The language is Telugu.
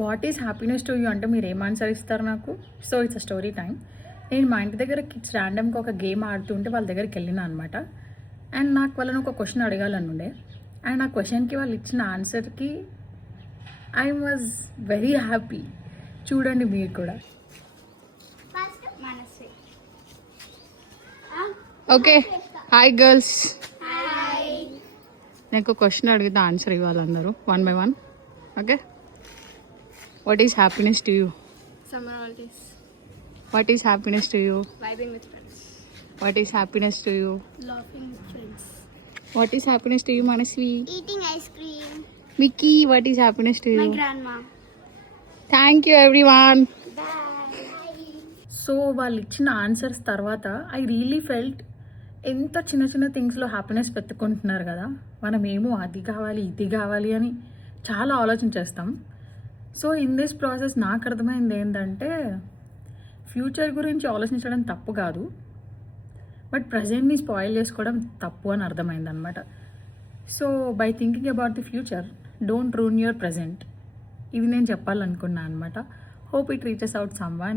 What is happiness to you అంటే మీరు ఏం ఆన్సర్ ఇస్తారు నాకు? So it's a story time. నేను మా ఇంటి దగ్గర కిడ్స్ ర్యాండమ్గా ఒక గేమ్ ఆడుతుంటే వాళ్ళ దగ్గరికి వెళ్ళిన అనమాట. అండ్ నాకు వాళ్ళని ఒక క్వశ్చన్ అడగాలనుండే. అండ్ ఆ క్వశ్చన్కి వాళ్ళు ఇచ్చిన ఆన్సర్కి ఐ వాజ్ వెరీ హ్యాపీ. చూడండి మీరు కూడా. Okay, hi girls. నాకు క్వశ్చన్ అడిగితే ఆన్సర్ ఇవ్వాలి అందరూ 1 by 1. Okay, what is happiness to you? Summer holidays. What is happiness to you? Vibing with friends. What is happiness to you? Laughing with friends. What is happiness to you Manasvi? Eating ice cream. Mickey, what is happiness to you? My grandma. Thank you everyone. Bye. So వాళ్ళు ఇచ్చిన ఆన్సర్స్ తర్వాత ఐ రియలీ ఫెల్ట్ ఎంత చిన్న చిన్న థింగ్స్లో హ్యాపీనెస్ పెట్టుకుంటున్నారు కదా. మనం ఏమో అది కావాలి ఇది కావాలి అని చాలా ఆలోచించేస్తాం. సో ఇన్ దిస్ ప్రాసెస్ నాకు అర్థమైంది ఏంటంటే ఫ్యూచర్ గురించి ఆలోచించడం తప్పు కాదు, బట్ ప్రజెంట్ని స్పాయిల్ చేసుకోవడం తప్పు అని అర్థమైంది అనమాట. So by thinking about the future, don't ruin your present. ఇది నేను చెప్పాలనుకున్నాను అనమాట. Hope it reaches out someone.